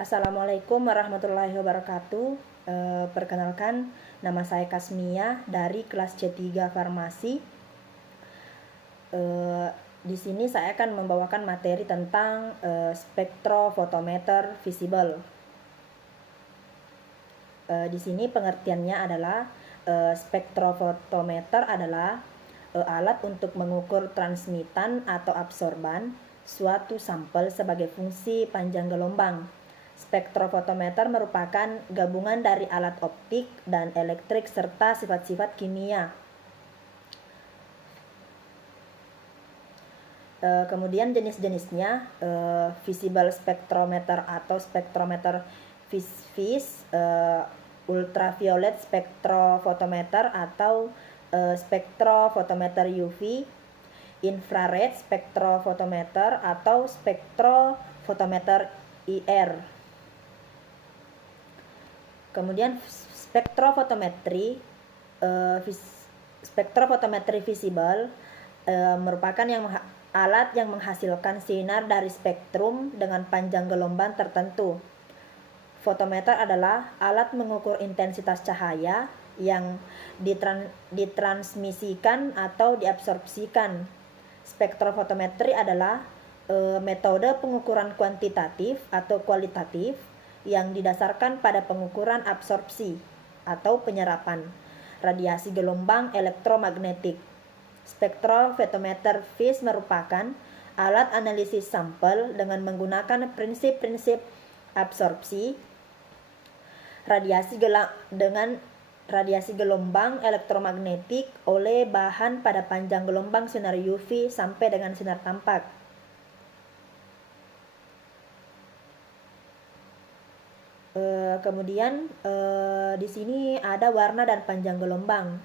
Assalamualaikum warahmatullahi wabarakatuh. Perkenalkan, nama saya Kasmia dari kelas C3 Farmasi. Di sini saya akan membawakan materi tentang spektrofotometer visible. Di sini pengertiannya adalah spektrofotometer adalah alat untuk mengukur transmitan atau absorban suatu sampel sebagai fungsi panjang gelombang. Spektrofotometer merupakan gabungan dari alat optik dan elektrik serta sifat-sifat kimia. Kemudian jenis-jenisnya, visible spektrometer atau spektrometer vis, ultraviolet spektrofotometer atau spektrofotometer UV, infrared spektrofotometer atau spektrofotometer IR. Kemudian spektrofotometri visible merupakan alat yang menghasilkan sinar dari spektrum dengan panjang gelombang tertentu. Fotometer adalah alat mengukur intensitas cahaya yang ditransmisikan atau diabsorpsikan. Spektrofotometri adalah metode pengukuran kuantitatif atau kualitatif yang didasarkan pada pengukuran absorpsi atau penyerapan radiasi gelombang elektromagnetik. Spektrofotometer vis merupakan alat analisis sampel dengan menggunakan prinsip-prinsip absorpsi radiasi gelombang elektromagnetik oleh bahan pada panjang gelombang sinar UV sampai dengan sinar tampak. Kemudian di sini ada warna dan panjang gelombang.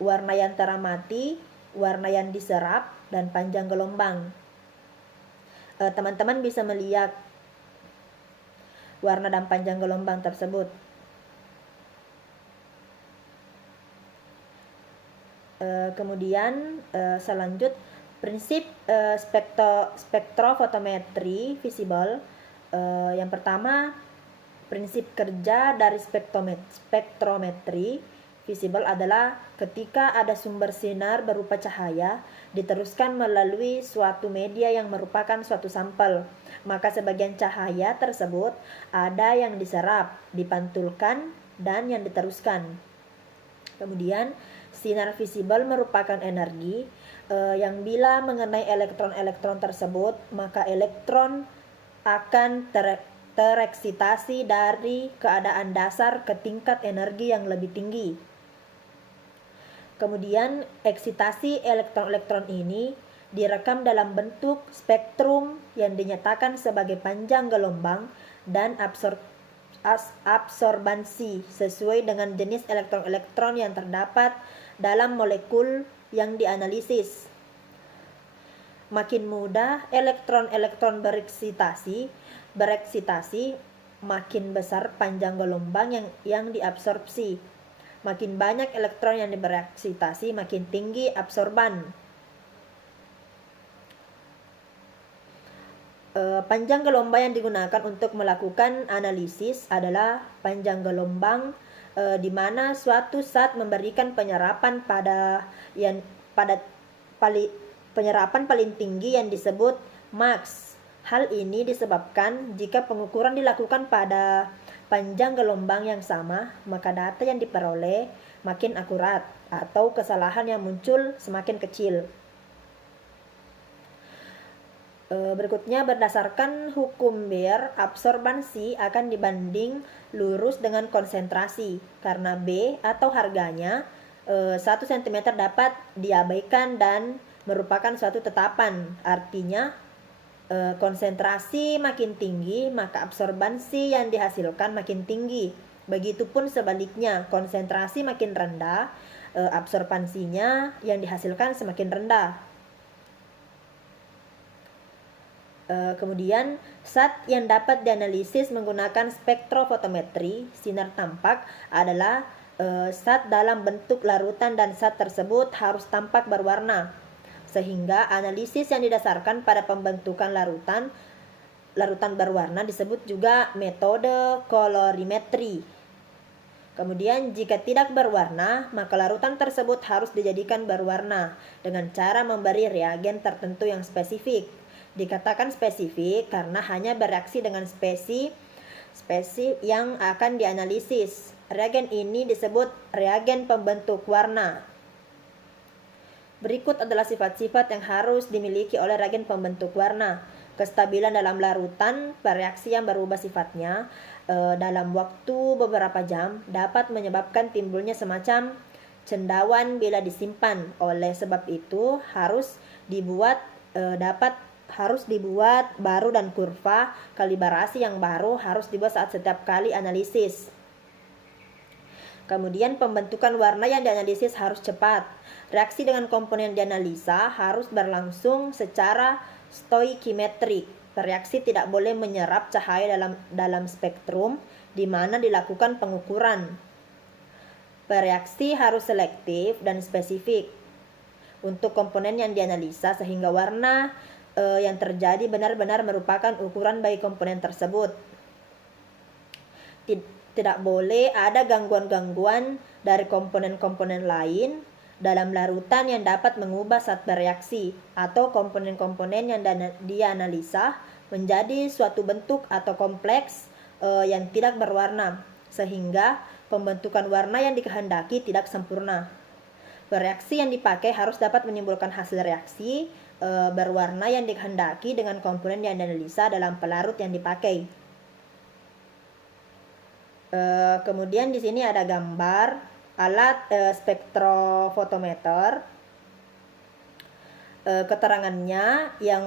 Warna yang teramati, warna yang diserap, dan panjang gelombang. Teman-teman bisa melihat warna dan panjang gelombang tersebut. Kemudian selanjut prinsip spektrofotometri visible. Yang pertama, prinsip kerja dari spektrometri visible adalah ketika ada sumber sinar berupa cahaya diteruskan melalui suatu media yang merupakan suatu sampel, maka sebagian cahaya tersebut ada yang diserap, dipantulkan, dan yang diteruskan. Kemudian sinar visible merupakan energi yang bila mengenai elektron-elektron tersebut, maka elektron akan tereksitasi dari keadaan dasar ke tingkat energi yang lebih tinggi. Kemudian eksitasi elektron-elektron ini direkam dalam bentuk spektrum yang dinyatakan sebagai panjang gelombang dan absorbansi sesuai dengan jenis elektron-elektron yang terdapat dalam molekul yang dianalisis. Makin mudah elektron-elektron bereksitasi, makin besar panjang gelombang yang diabsorpsi. Makin banyak elektron yang bereksitasi, makin tinggi absorban. Panjang gelombang yang digunakan untuk melakukan analisis adalah panjang gelombang di mana suatu zat memberikan penyerapan penyerapan paling tinggi yang disebut max. Hal ini disebabkan jika pengukuran dilakukan pada panjang gelombang yang sama, maka data yang diperoleh makin akurat atau kesalahan yang muncul semakin kecil. Berikutnya, berdasarkan hukum Beer, absorbansi akan dibanding lurus dengan konsentrasi. Karena B atau harganya 1 cm dapat diabaikan dan merupakan suatu tetapan. Artinya konsentrasi makin tinggi, maka absorbansi yang dihasilkan makin tinggi. Begitupun sebaliknya, konsentrasi makin rendah, absorbansinya yang dihasilkan semakin rendah. Kemudian zat yang dapat dianalisis menggunakan spektrofotometri sinar tampak adalah zat dalam bentuk larutan dan zat tersebut harus tampak berwarna. Sehingga analisis yang didasarkan pada pembentukan larutan berwarna disebut juga metode kolorimetri. Kemudian jika tidak berwarna, maka larutan tersebut harus dijadikan berwarna dengan cara memberi reagen tertentu yang spesifik. Dikatakan spesifik karena hanya bereaksi dengan spesies yang akan dianalisis. Reagen ini disebut reagen pembentuk warna. Berikut adalah sifat-sifat yang harus dimiliki oleh reagen pembentuk warna. Kestabilan dalam larutan, bereaksi yang berubah sifatnya dalam waktu beberapa jam dapat menyebabkan timbulnya semacam cendawan bila disimpan. Oleh sebab itu harus dibuat baru, dan kurva kalibrasi yang baru harus dibuat saat setiap kali analisis. Kemudian pembentukan warna yang dianalisis harus cepat. Reaksi dengan komponen dianalisa harus berlangsung secara stoikimetrik. Reaksi tidak boleh menyerap cahaya dalam spektrum di mana dilakukan pengukuran. Bereaksi harus selektif dan spesifik untuk komponen yang dianalisa sehingga warna yang terjadi benar-benar merupakan ukuran bagi komponen tersebut. Tidak boleh ada gangguan-gangguan dari komponen-komponen lain dalam larutan yang dapat mengubah saat bereaksi, atau komponen-komponen yang dianalisa menjadi suatu bentuk atau kompleks yang tidak berwarna, sehingga pembentukan warna yang dikehendaki tidak sempurna. Bereaksi yang dipakai harus dapat menimbulkan hasil reaksi berwarna yang dikehendaki dengan komponen yang dianalisa dalam pelarut yang dipakai. Kemudian di sini ada gambar alat spektrofotometer. Keterangannya yang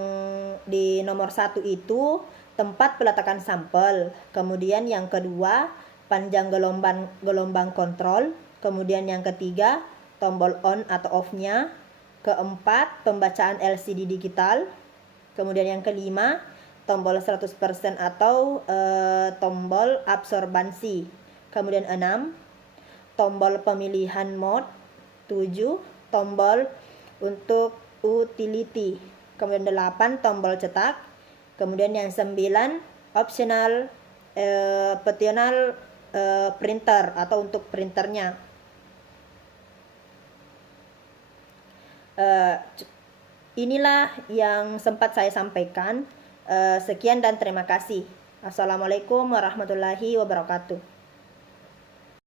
di nomor 1 itu tempat peletakan sampel, kemudian yang kedua panjang gelombang kontrol, kemudian yang ketiga tombol on atau off-nya, keempat pembacaan LCD digital, kemudian yang kelima tombol 100% atau tombol absorbansi, kemudian 6 tombol pemilihan mode, 7 tombol untuk utility, kemudian 8 tombol cetak, kemudian yang 9 optional printer atau untuk printernya. Inilah yang sempat saya sampaikan. Sekian dan terima kasih. Assalamualaikum warahmatullahi wabarakatuh.